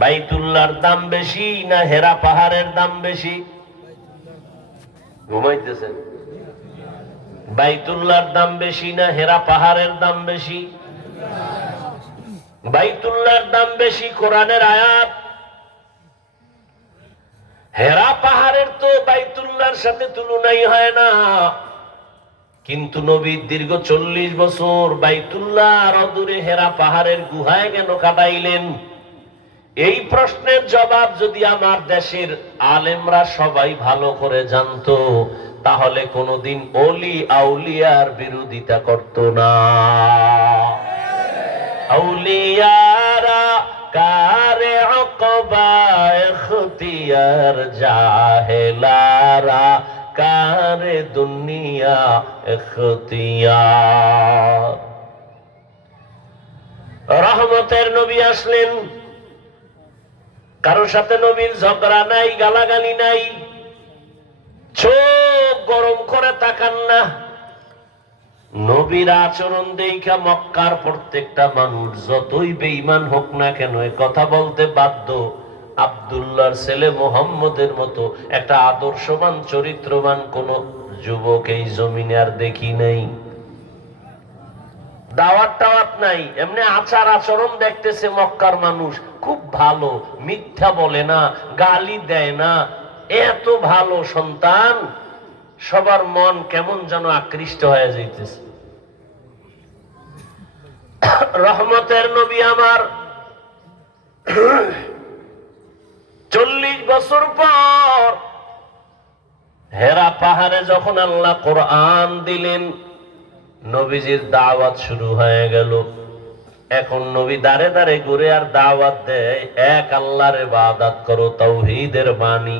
বাইতুল্লাহর দাম বেশি না হেরা পাহাড়ের দাম বেশি? ঘুমাইতেছেন? বাইতুল্লাহর দাম বেশি না হেরা পাহাড়ের দাম বেশি? বাইতুল্লাহর দাম বেশি, কোরআনের আয়াত। হেরা পাহাড়ের তো বাইতুল্লাহর সাথে তুলনাই হয় না। কিন্তু নবী দীর্ঘ 40 বছর বাইতুল্লাহ আর অদূরে হেরা পাহাড়ের গুহায় কেন কাটাইলেন? এই প্রশ্নের জবাব যদি আমার দেশের আলেমরা সবাই ভালো করে জানতো, তাহলে কোনোদিন ওলি আউলিয়ার বিরোধিতা করত না। আউলিয়ারা কারে আকবা ইখতিয়ার, জাহেলারা কারে দুনিয়া ইখতিয়ার। রহমতের নবী আসলেন, কারোর সাথে নবীর ঝগড়া নাই, গালাগালি নাই, চোখ গরম করে তাকান না। নবীর আচরণ দেখা মক্কার প্রত্যেকটা মানুষ যতই বেঈমান হোক না কেন কথা বলতে বাধ্য, আব্দুল্লাহর ছেলে মুহাম্মদের মতো একটা আদর্শবান চরিত্রবান কোন যুবক এই জমিনে আর দেখি নাই। দাওয়াত টাওয়াত নাই, এমনি আচার আচরণ দেখতেছে মক্কার মানুষ খুব ভালো, মিথ্যা বলে না, গালি দেয় না, এত ভালো সন্তান। সবার মন কেমন যেন আকৃষ্ট হয়ে যাইতেছে। রহমতের নবী আমার 40 বছর পর হেরা পাহাড়ে যখন আল্লাহ কোরআন দিলেন, নবীজির দাওয়াত শুরু হয়ে গেল। এখন নবী দাঁড়ে দাঁড়ে ঘুরে আর দাওয়াত দেয়, এক আল্লাহর ইবাদত করো, তাওহীদের বাণী।